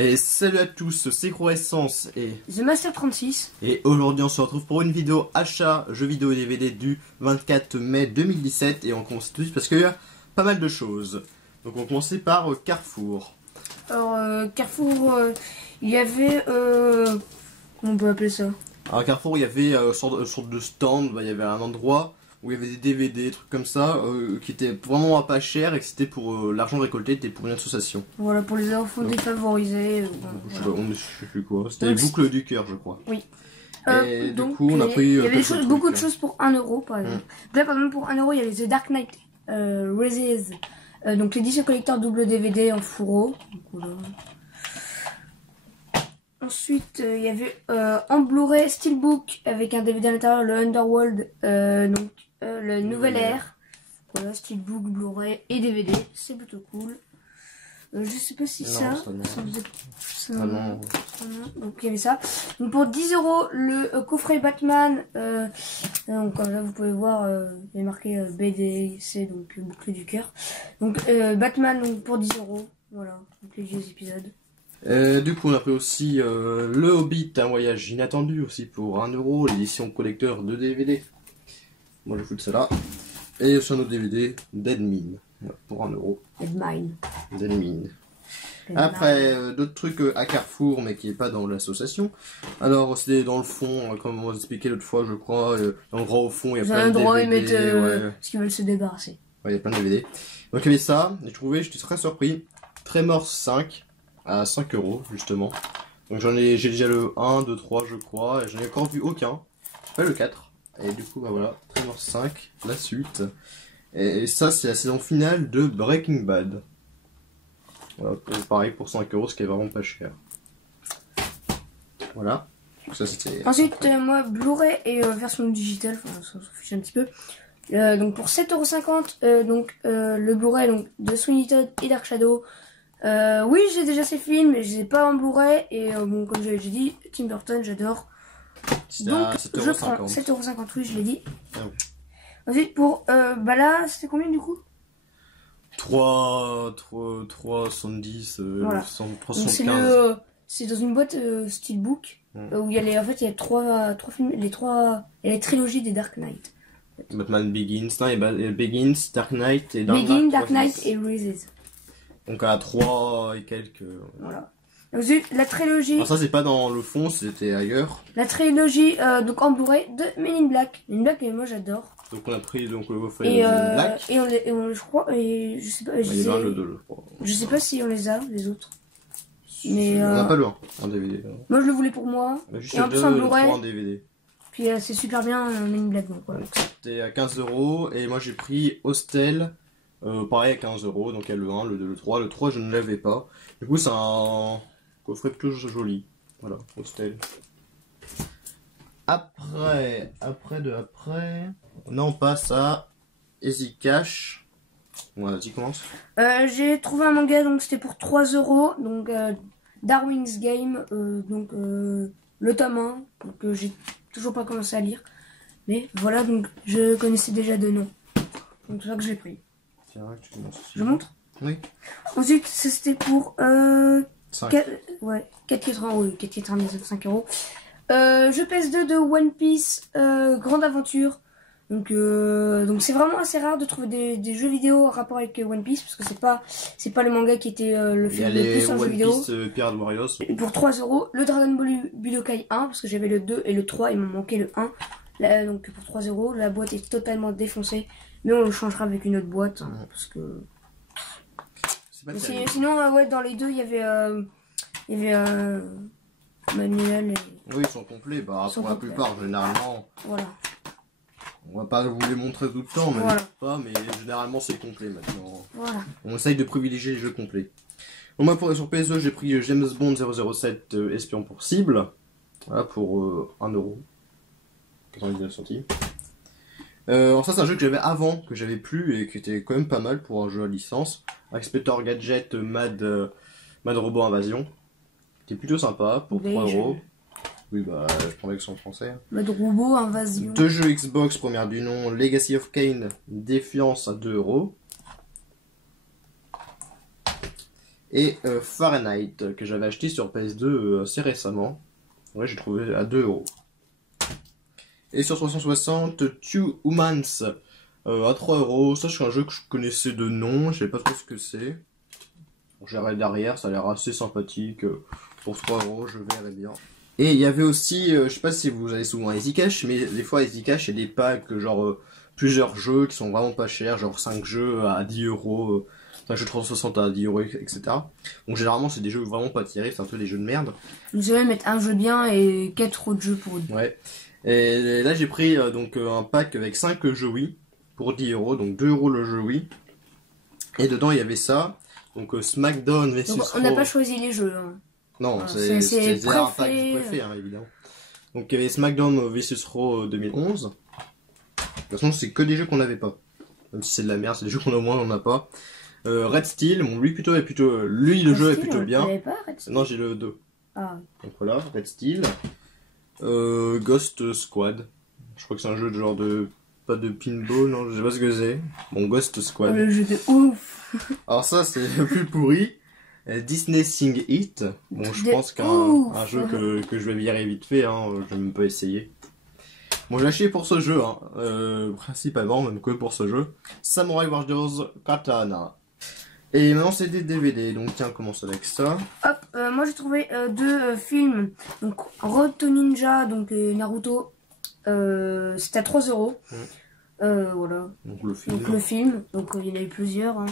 Et salut à tous, c'est Croessence et The Master 36. Et aujourd'hui on se retrouve pour une vidéo achat jeux vidéo et DVD du 24 mai 2017. Et on commence tout de suite parce qu'il y a pas mal de choses. Donc on va commencer par Carrefour. Alors Carrefour, il y avait... comment on peut appeler ça? Alors Carrefour, il y avait sorte de stand, il y avait un endroit où il y avait des DVD, des trucs comme ça, qui étaient vraiment pas cher et que c'était pour l'argent récolté, c'était pour une association. Voilà, pour les enfants défavorisés. Je sais plus quoi, c'était Boucle du Cœur, je crois. Oui. Et donc, du coup, on a pris. Il y avait beaucoup de choses pour 1 euro, par exemple. Là, par exemple, pour 1 euro, il y avait The Dark Knight Rises, donc l'édition collector double DVD en fourreau. Donc, voilà. Ensuite, il y avait en Blu-ray Steelbook avec un DVD à l'intérieur, le Underworld, donc le Nouvel Air. Voilà, Steelbook, Blu-ray et DVD, c'est plutôt cool. Je sais pas si ça non. Donc il y avait ça. Donc pour 10 euros, le coffret Batman. Donc là vous pouvez voir, il est marqué BDC, donc boucle du cœur. Donc Batman donc, pour 10 euros. Voilà, donc les vieux épisodes. Du coup, on a pris aussi Le Hobbit, un voyage inattendu aussi pour 1 euro, l'édition collecteur de DVD. Moi je fous de ça là. Et sur notre DVD, Dead Mine, pour 1 euro. Dead Mine. Dead Mine. Après, d'autres trucs à Carrefour, mais qui n'est pas dans l'association. Alors, c'était dans le fond, comme on expliqué l'autre fois, je crois, dans le grand au fond, il y a plein de DVD. Ils mettent ce qu'ils veulent se débarrasser. Ouais, il y a plein de DVD. Donc, il y avait ça, et j'étais très surpris. Tremors 5. À 5 euros justement. Donc j'ai déjà le 1, 2, 3 je crois, et j'en ai encore vu aucun. Pas le 4. Et du coup bah voilà, Tremors 5, la suite. Et ça c'est la saison finale de Breaking Bad. Voilà, pareil pour 5 euros, ce qui est vraiment pas cher. Voilà. Donc ça c'était. Ensuite moi Blu-ray et version digitale, enfin ça s'en fiche un petit peu. Donc pour 7,50€, donc le Blu-ray donc de Sweeney Todd et Dark Shadow. Oui, j'ai déjà ces films, mais je les ai pas en Blu-ray. Et bon, comme j'avais déjà dit, Tim Burton, j'adore. Donc, je prends 7,50€, oui, je l'ai dit. Ah oui. Ensuite, pour. Bah là, c'était combien du coup 3,70, voilà. 315. C'est dans une boîte Steelbook où il y a les. En fait, il y a trois films, il y a les trilogies des Dark Knight. Batman Begins, non, et Begins, Dark Knight et Dark Knight et Rises. Donc à 3 et quelques. Voilà. Ensuite, la trilogie. Alors ça c'est pas dans le fond, c'était ailleurs. La trilogie donc en Blu-ray de Men in Black. Men in Black, moi j'adore. Donc on a pris donc le Black. Et on je crois, et je sais pas. Je sais pas si on les a les autres. Mais on n'a pas le 1 en DVD. Moi je le voulais pour moi. Juste et en plus en Blu-ray. En DVD. Puis c'est super bien Men in Black donc voilà. C'était à 15 € et moi j'ai pris Hostel. Pareil à 15 €, donc il y a le 1, le 2, le 3. Le 3 je ne l'avais pas. Du coup c'est un coffret plutôt joli. Voilà, Hostel. Après, on passe à Easy Cash. Voilà, vas-y commence. J'ai trouvé un manga, donc c'était pour 3 €. Donc Darwin's Game, donc le tome 1. Donc j'ai toujours pas commencé à lire. Mais voilà, donc je connaissais déjà de nom. Donc c'est ça que j'ai pris. Je montre. Oui. Ensuite, c'était pour 5. 4,80€, oui, 4,99€, 5€. Jeu PS2 de One Piece, Grande Aventure. Donc c'est vraiment assez rare de trouver des jeux vidéo en rapport avec One Piece, parce que c'est pas le manga qui était le film le plus en jeu vidéo. Pirate Warriors. Et pour 3€, le Dragon Ball Budokai 1, parce que j'avais le 2 et le 3, il me manquait le 1. Là, donc pour 3€, la boîte est totalement défoncée. Mais on le changera avec une autre boîte, hein, parce que... Sinon, ouais, dans les deux, il y avait manuel et... Oui, ils sont complets. Bah, pour la plupart, généralement... Voilà. On va pas vous les montrer tout le temps, mais, voilà. Mais généralement, c'est complet maintenant. Voilà. On essaye de privilégier les jeux complets. Bon, moi, sur PS2, j'ai pris James Bond 007 Espion pour cible. Voilà, pour 1€. 99 centimes. Alors ça c'est un jeu que j'avais avant, que j'avais plus et qui était quand même pas mal pour un jeu à licence. Inspector Gadget Mad Robot Invasion. Qui est plutôt sympa pour 3€. Oui bah je prends l'accent français. Mad Robot Invasion. 2 jeux Xbox première du nom, Legacy of Kain, Défiance à 2€. Et Fahrenheit, que j'avais acheté sur PS2 assez récemment. Ouais, j'ai trouvé à 2 €. Et sur 360, Two Humans à 3 €. Ça, c'est un jeu que je connaissais de nom, je sais pas trop ce que c'est. J'irai derrière, ça a l'air assez sympathique. Pour 3 €, je verrai bien. Et il y avait aussi, je sais pas si vous allez souvent à Easy Cash, mais des fois à Easy Cash, il y a des packs, genre plusieurs jeux qui sont vraiment pas chers, genre 5 jeux à 10 €. 5 jeux 360 à 10 €, etc. Donc généralement, c'est des jeux vraiment pas tirés, c'est un peu des jeux de merde. Vous allez mettre un jeu bien et 4 autres jeux pour... Ouais. Et là, j'ai pris donc un pack avec 5 jeux Wii pour 10 €, donc 2 € le jeu Wii. Et dedans, il y avait ça. Donc SmackDown vs Donc, on n'a pas choisi les jeux. Hein. Non, Ah, c'est un pack préféré, hein, évidemment. Donc il y avait SmackDown vs Raw 2011. De toute façon, c'est que des jeux qu'on n'avait pas. Même si c'est de la merde, c'est des jeux qu'on a au moins, on n'en a pas. Red Steel, bon, lui le jeu est plutôt bien. Pas, Red Steel. Non, j'ai le 2. Ah. Donc voilà, Red Steel. Ghost Squad. Je crois que c'est un jeu de genre de... Pas de pinball, non, je sais pas ce que c'est. Bon, Ghost Squad. Oh, le jeu de ouf. Alors ça, c'est le plus pourri. Disney Sing It. Bon, je pense qu'un jeu que je vais virer vite fait, hein, je vais même pas essayer. Bon, j'ai acheté pour ce jeu, hein, principalement, même que pour ce jeu. Samurai Warriors Katana. Et maintenant, c'est des DVD, donc tiens, on commence avec ça. Hop, moi j'ai trouvé 2 films. Donc, Road to Ninja, donc Naruto. C'était à 3 €. Voilà. Donc le film. Donc il y en a eu plusieurs. Hein.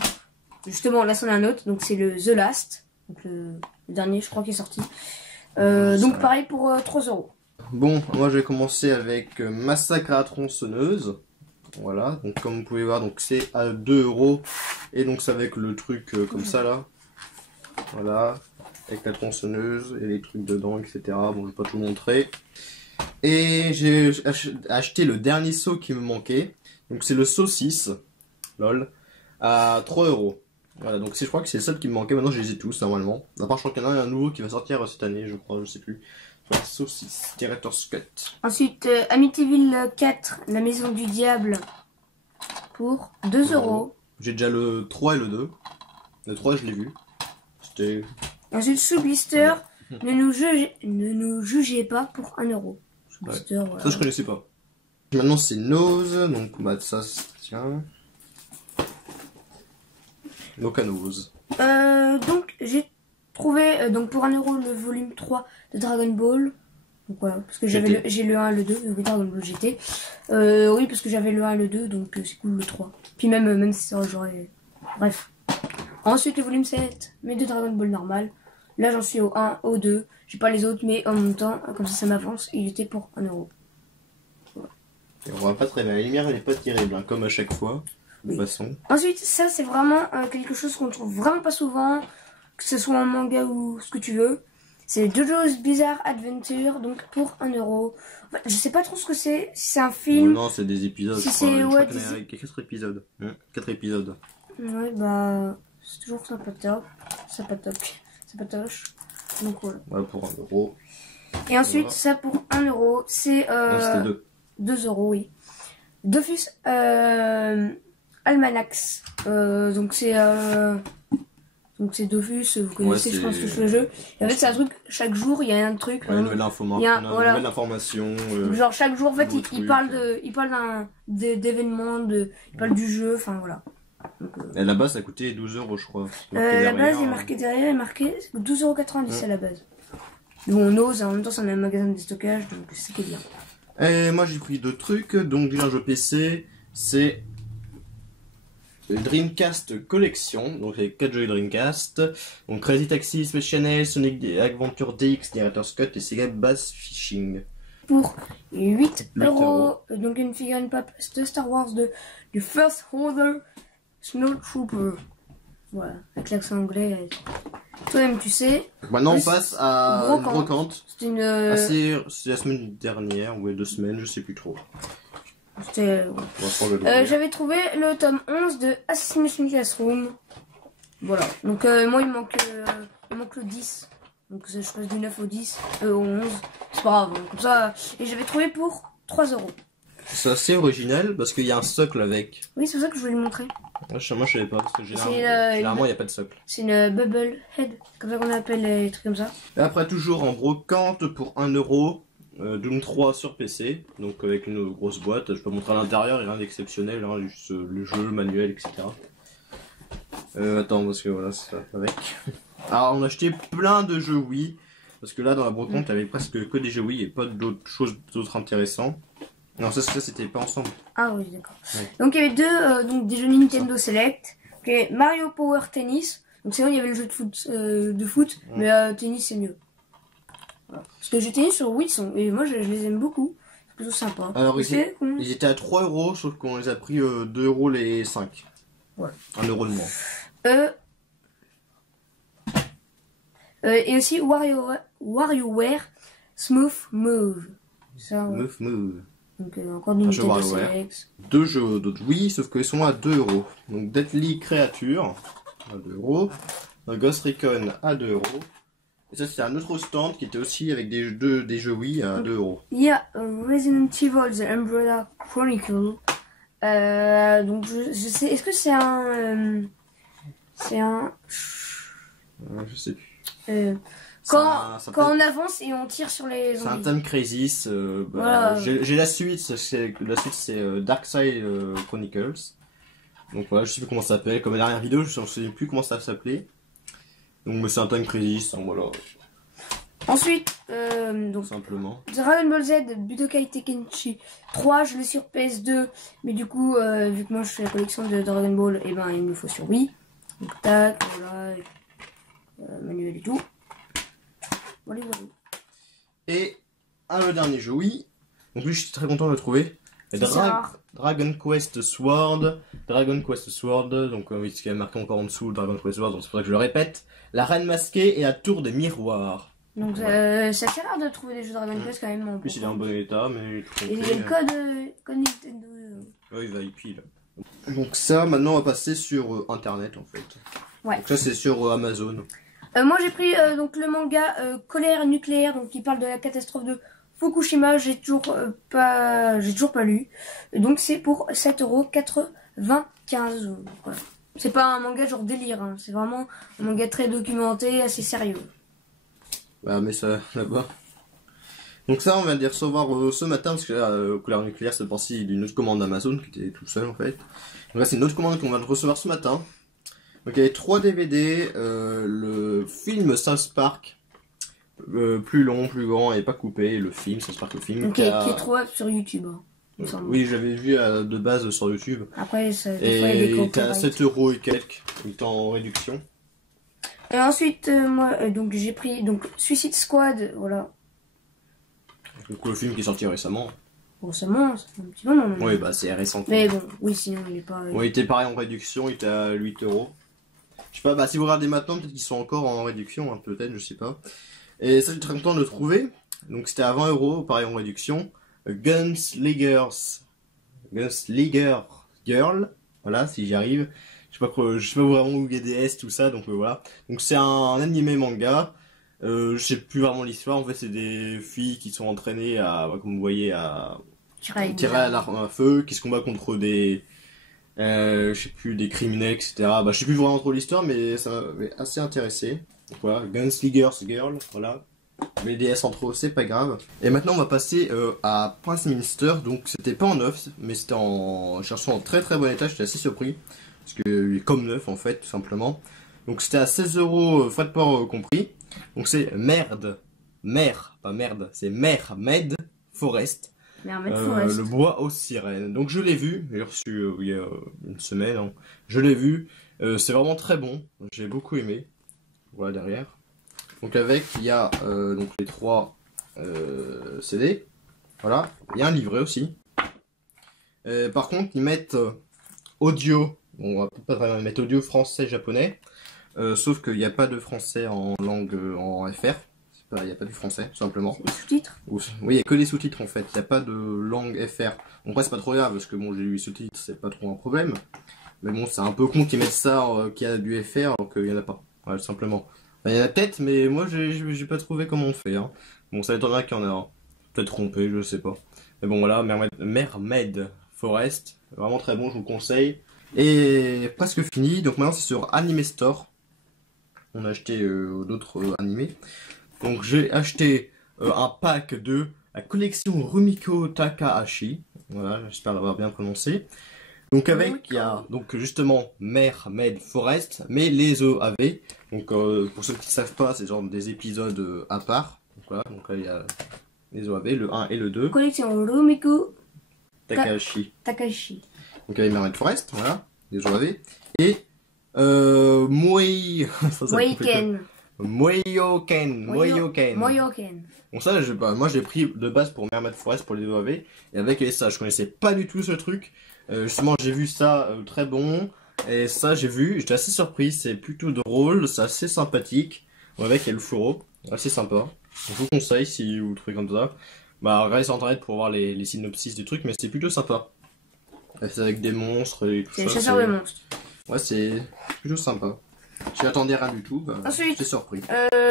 Justement, là c'en est un autre. Donc c'est le The Last. Donc le dernier, je crois, qui est sorti. Donc pareil pour 3 €. Bon, moi je vais commencer avec Massacre à la tronçonneuse. Voilà, donc comme vous pouvez voir, donc c'est à 2 €. Et donc c'est avec le truc comme ça là. Voilà, avec la tronçonneuse et les trucs dedans, etc. Bon, je vais pas tout montrer. Et j'ai acheté le dernier saut qui me manquait. Donc c'est le saut 6. Lol. À 3 €. Voilà, donc je crois que c'est le seul qui me manquait. Maintenant je les ai tous normalement. À part je crois qu'il y en a un nouveau qui va sortir cette année, je crois, je sais plus. Voilà, saut 6. Director's Cut. Ensuite, Amityville 4, La Maison du Diable. Pour 2 €. J'ai déjà le 3 et le 2. Le 3 je l'ai vu. C'était... Ensuite, Shoe Blister. Ne nous jugez pas pour 1 €. Ouais. Voilà. Ça je connaissais pas. Maintenant c'est Nose, donc bah ça tiens. Donc à Nose. Donc j'ai trouvé donc pour 1 € le volume 3 de Dragon Ball. Donc voilà, parce que j'ai le 1 et le 2, donc Dragon Ball GT. Oui, parce que j'avais le 1 et le 2, donc c'est cool le 3. Puis même si ça j'aurais... Bref. Ensuite le volume 7, mais de Dragon Ball normal. Là j'en suis au 1, au 2. J'ai pas les autres, mais en même temps, comme ça m'avance, il était pour 1 €. Voilà. Et on voit pas très bien, la lumière elle est pas terrible, hein, comme à chaque fois, de toute façon. Ensuite, ça c'est vraiment quelque chose qu'on trouve vraiment pas souvent, que ce soit en manga ou ce que tu veux. C'est JoJo's Bizarre Adventure, donc pour 1 €. En fait, je sais pas trop ce que c'est, si c'est un film. Non, c'est des épisodes, si je crois. c'est Je ouais, crois qu'il y a 4 épisodes. 4 épisodes. Ouais, bah, c'est toujours sympatoche. Donc voilà. Ouais, pour 1 €. Et ensuite, voilà. Ça pour 1 €, c'est c'était 2 €, oui. Dofus Almanax. Donc c'est Dofus, vous connaissez, je pense, le jeu. Et en fait, c'est un truc, chaque jour, il y a un truc. Ouais, une nouvelle nouvelle information. Genre, chaque jour, en fait, il parle d'événements, il parle du jeu, enfin voilà. Donc, et à la base, ça coûtait 12 € je crois. La base, il est marqué derrière, il est marqué 12,90 € à la base. Bon, on ose, en même temps, c'est un magasin de stockage, donc c'est qui est bien. Et moi, j'ai pris 2 trucs. Donc, déjà, un jeu PC, c'est le Dreamcast Collection. Donc, c'est 4 jeux Dreamcast. Donc, Crazy Taxi, Space Channel, Sonic Adventure DX, Director's Cut et Sega Bass Fishing. Pour 8 €. Donc, une figurine pop de Star Wars du First Order Snowtrooper. Voilà, avec l'accent anglais. Toi-même, tu sais. Maintenant, on passe à une brocante. C'est une. C'est la semaine dernière, ou 2 semaines, je sais plus trop. C'était. J'avais trouvé le tome 11 de Assassination Classroom. Voilà. Donc, moi, il manque le 10. Donc, je passe du 9 au 10, au 11. C'est pas grave, hein, comme ça. Et j'avais trouvé pour 3 €. C'est assez original parce qu'il y a un socle avec. Oui, c'est pour ça que je voulais le montrer. Moi je savais pas parce que généralement il n'y a pas de socle. C'est une bubble head, comme ça qu'on appelle les trucs comme ça. Et après toujours en brocante pour 1 euro, Doom 3 sur PC, donc avec une grosse boîte. Je peux montrer à l'intérieur, il n'y a rien d'exceptionnel, hein, juste le jeu, le manuel, etc. Attends parce que voilà c'est ça avec. Alors on a acheté plein de jeux Wii, parce que là dans la brocante il y avait presque que des jeux Wii et pas d'autres choses d'autres intéressants. Non, ça c'était pas ensemble. Ah oui, d'accord. Ouais. Donc il y avait donc des jeux Nintendo Select. Okay. Mario Power Tennis. Donc c'est vrai, il y avait le jeu de foot, mais tennis c'est mieux. Voilà. Parce que les jeux tennis sur Wii et moi je les aime beaucoup. C'est plutôt sympa. Alors ils étaient à 3 euros, sauf qu'on les a pris 2 euros les 5. Ouais. 1 euro de moins. Et aussi WarioWare Smooth Move. Ça, ouais. Smooth Move. Donc encore du Nintendo Select. 2 jeux d'autres Wii, sauf qu'ils sont à 2 euros. Donc Deadly Creature à 2 euros. Ghost Recon à 2 euros. Et ça c'était un autre stand qui était aussi avec des jeux Wii à 2 euros. Il y a Resident Evil The Umbrella Chronicle. Donc je sais, est-ce que c'est un... je sais plus. Quand on avance et on tire sur les zombies. C'est un Time Crisis. Voilà. J'ai la suite. La suite c'est Darkside Chronicles. Donc voilà, je sais plus comment ça s'appelle. Comme la dernière vidéo, je ne sais plus comment ça s'appelait. Donc c'est un Time Crisis. Hein, voilà. Ensuite, donc simplement. Dragon Ball Z Budokai Tenkaichi 3, je l'ai sur PS2, mais du coup, vu que moi je fais la collection de Dragon Ball, et ben il me faut sur Wii. Donc tac, voilà, manuel et tout. Voilà. Et le dernier jeu, oui. Donc lui, je suis très content de le trouver. Dragon Quest Sword. Donc oui, ce qui est marqué encore en dessous, Dragon Quest Sword, donc c'est pour ça que je le répète. La Reine Masquée et la Tour des Miroirs. Donc ça sert rare de trouver des jeux Dragon Quest quand même. En plus, il est en bon état, mais... Et il y a le code Nintendo. Oui, il va y pile. Donc ça, maintenant, on va passer sur Internet, en fait. Ouais. Donc ça, c'est sur Amazon. Moi j'ai pris donc le manga Colère nucléaire, donc qui parle de la catastrophe de Fukushima. J'ai toujours pas lu. Donc c'est pour 7,95 €. Voilà. C'est pas un manga genre délire, hein. C'est vraiment un manga très documenté, assez sérieux. Bah mais ça là-bas. Donc ça on vient de les recevoir ce matin, parce que là Colère nucléaire c'est parti d'une autre commande Amazon qui était tout seul en fait. Donc là c'est une autre commande qu'on va recevoir ce matin. Donc il y avait 3 DVD, le film South Park, plus long, plus grand et pas coupé, le film South Park, le film. Donc, qui est trouvable sur YouTube. Hein, oui, j'avais vu de base sur YouTube. Après, il était à 7 € et quelques, il était en réduction. Et ensuite, moi, donc j'ai pris Suicide Squad, voilà. Donc le film qui est sorti récemment. Récemment, ça fait un petit moment. Oui, bah c'est récent. Mais bon, oui, sinon il est pas... il était pareil en réduction, il était à 8 €. Je sais pas, bah si vous regardez maintenant, peut-être qu'ils sont encore en réduction, hein, peut-être, je sais pas. Et ça, j'ai très content de le trouver. Donc c'était à 20 €, pareil en réduction. Gunslinger Girl, voilà, si j'y arrive. Je sais pas vraiment où il y a des S, tout ça, donc voilà. Donc c'est un animé manga. Je sais plus vraiment l'histoire, en fait c'est des filles qui sont entraînées à, comme vous voyez, à tirer à l'arme à feu, qui se combattent contre des... je sais plus, des criminels, etc. Bah je sais plus vraiment trop l'histoire, mais ça m'avait assez intéressé. Donc voilà, Gunslinger Girl, voilà. Les DS entre eux, c'est pas grave. Et maintenant on va passer à Prince Minster. Donc c'était pas en neuf, mais c'était en cherchant en très très bon état, j'étais assez surpris. Parce qu'il est comme neuf en fait, tout simplement. Donc c'était à 16 €, frais de port compris. Donc c'est c'est Mermaid Forest. Le bois aux sirènes. Donc je l'ai vu, j'ai reçu il y a une semaine. Hein. Je l'ai vu, c'est vraiment très bon. J'ai beaucoup aimé. Voilà derrière. Donc avec il y a donc les 3 CD. Voilà, il y a un livret aussi. Par contre ils mettent audio. Bon, on va pas très bien mettre audio français japonais. Sauf qu'il n'y a pas de français en langue en FR. Il n'y a pas du français, tout simplement. Les sous-titres? Oui, il n'y a que les sous-titres en fait. Il n'y a pas de langue FR. Bon, après, c'est pas trop grave parce que bon, j'ai lu les sous-titres, c'est pas trop un problème. Mais bon, c'est un peu con qu'ils mettent ça, qu'il y a du FR alors qu'il n'y en a pas. Voilà, tout simplement. Enfin, il y en a peut-être, mais moi, j'ai pas trouvé comment on fait. Hein. Bon, ça m'étonnerait qu'il y en a un. Peut-être trompé, je sais pas. Mais bon, voilà, Mermaid Forest. Vraiment très bon, je vous le conseille. Et presque fini, donc maintenant c'est sur Anime Store. On a acheté d'autres animés. Donc j'ai acheté un pack de la collection Rumiko Takahashi. Voilà, j'espère l'avoir bien prononcé. Donc avec, il y a donc justement Mermaid Forest, mais les OAV. Donc pour ceux qui ne savent pas, c'est genre des épisodes à part. Donc voilà, donc là il y a les OAV, le 1 et le 2. Collection Rumiko Takahashi. Donc avec Mermaid Forest, voilà, les OAV. Et Moyoken. Bon ça, moi j'ai pris de base pour Mermaid Forest pour les OAV. Et avec ça, je connaissais pas du tout ce truc. Justement j'ai vu ça très bon. Et ça j'ai vu, j'étais assez surpris. C'est plutôt drôle, c'est assez sympathique. Avec il y a le fluoro, assez sympa. Je vous conseille si vous trouvez comme ça. Bah regardez sur internet pour voir les synopsis du truc, mais c'est plutôt sympa. C'est avec des monstres et tout ça. C'est les chasseurs de monstres. Ouais, c'est plutôt sympa. J'y attendais rien du tout, bah, j'étais surpris.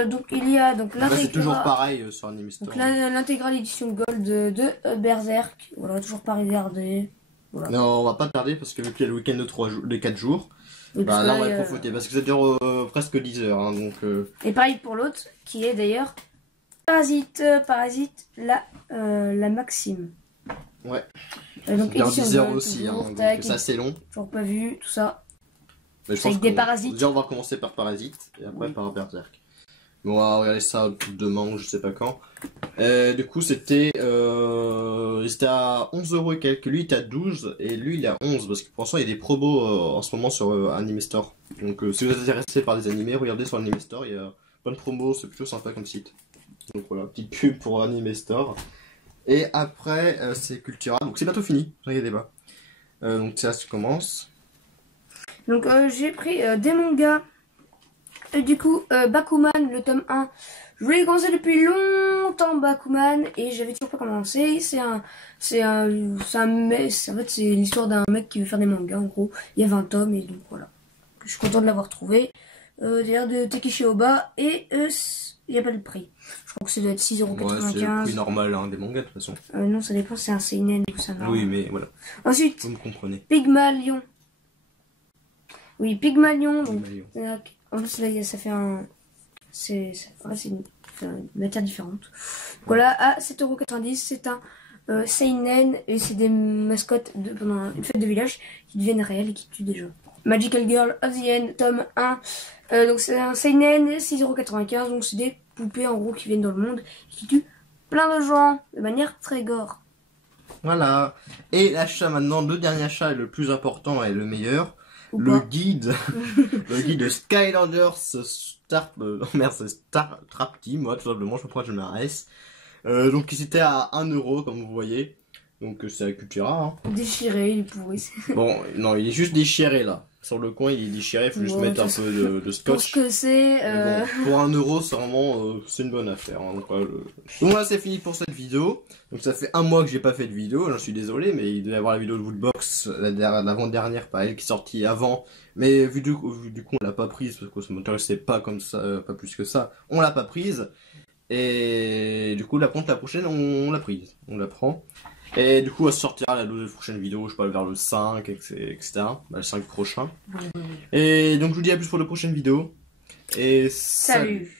Donc il y a donc l'intégrale. C'est toujours pareil sur Anime Store. Donc l'intégrale édition Gold de Berserk. Voilà, toujours pas regardé. Voilà. Non, on va pas tarder parce que vu qu'il y a le week-end de 4 jours, bah, là on va profiter parce que ça dure presque 10 heures. Hein, donc, Et pareil pour l'autre qui est d'ailleurs Parasite la Maxime. Ouais. Donc il y a 10 heures aussi, hein, donc c'est assez long. Toujours pas vu, tout ça. Mais avec des parasites. Déjà on va commencer par Parasite et après par Berserk. Bon, on va regarder ça demain ou je sais pas quand. Du coup c'était à 11 € et quelques. Lui il était à 12 et lui il est à 11 parce que pour l'instant il y a des promos en ce moment sur Anime Store. Donc si vous êtes intéressé par des animés, regardez sur Anime Store, il y a plein de promos, c'est plutôt sympa comme site. Donc voilà, petite pub pour Anime Store. Et après c'est Cultura, donc c'est bientôt fini, ne inquiétez pas. Donc ça commence. Donc j'ai pris des mangas. Du coup, Bakuman, le tome 1, je voulais commencer depuis longtemps Bakuman et j'avais toujours pas commencé. En fait c'est l'histoire d'un mec qui veut faire des mangas en gros. Il y a 20 tomes et donc voilà. Je suis content de l'avoir trouvé. D'ailleurs de Takeshi Oba et il n'y a pas de prix. Je crois que ça doit être 6,95 €. Ouais, c'est le prix normal hein, des mangas de toute façon. Non, ça dépend, c'est un seinen ou ça va. Oui, mais voilà. Ensuite, vous me comprenez. Pygmalion. Oui, Pygmalion. En plus, là, ça fait un... C'est une matière différente. Voilà, à 7,90 €, c'est un seinen et c'est des mascottes pendant une fête de village qui deviennent réelles et qui tuent des gens. Magical Girl of the End, tome 1. Donc c'est un seinen, 6,95 €. Donc c'est des poupées en gros qui viennent dans le monde et qui tuent plein de gens de manière très gore. Voilà. Et l'achat maintenant, le dernier achat est le plus important et le meilleur. Le guide de Skylanders Star Trap Team, moi tout simplement, je sais pas pourquoi je mets un S. Donc c'était à 1 € comme vous voyez. Donc c'est à Cultura. Hein. Déchiré, il est pourri. Bon, non, il est juste déchiré là. Sur le coin, il est déchiré, il faut juste mettre un peu de scotch. Pour ce que c'est... Bon, pour 1 €, c'est vraiment c'est une bonne affaire. Hein. Donc là, c'est fini pour cette vidéo. Donc ça fait un mois que j'ai pas fait de vidéo, j'en suis désolé, mais il devait y avoir la vidéo de Woodbox, l'avant-dernière, pas elle, qui est sortie avant. Mais vu du coup, on l'a pas prise, parce que ça m'intéressait pas comme ça, pas plus que ça. On l'a pas prise. Et du coup, la prochaine, on l'a prise. On la prend. Et du coup, elle sortira la prochaine vidéo, je sais pas, vers le 5, etc. Bah, le 5 prochain. Et donc, je vous dis à plus pour la prochaine vidéo. Et salut.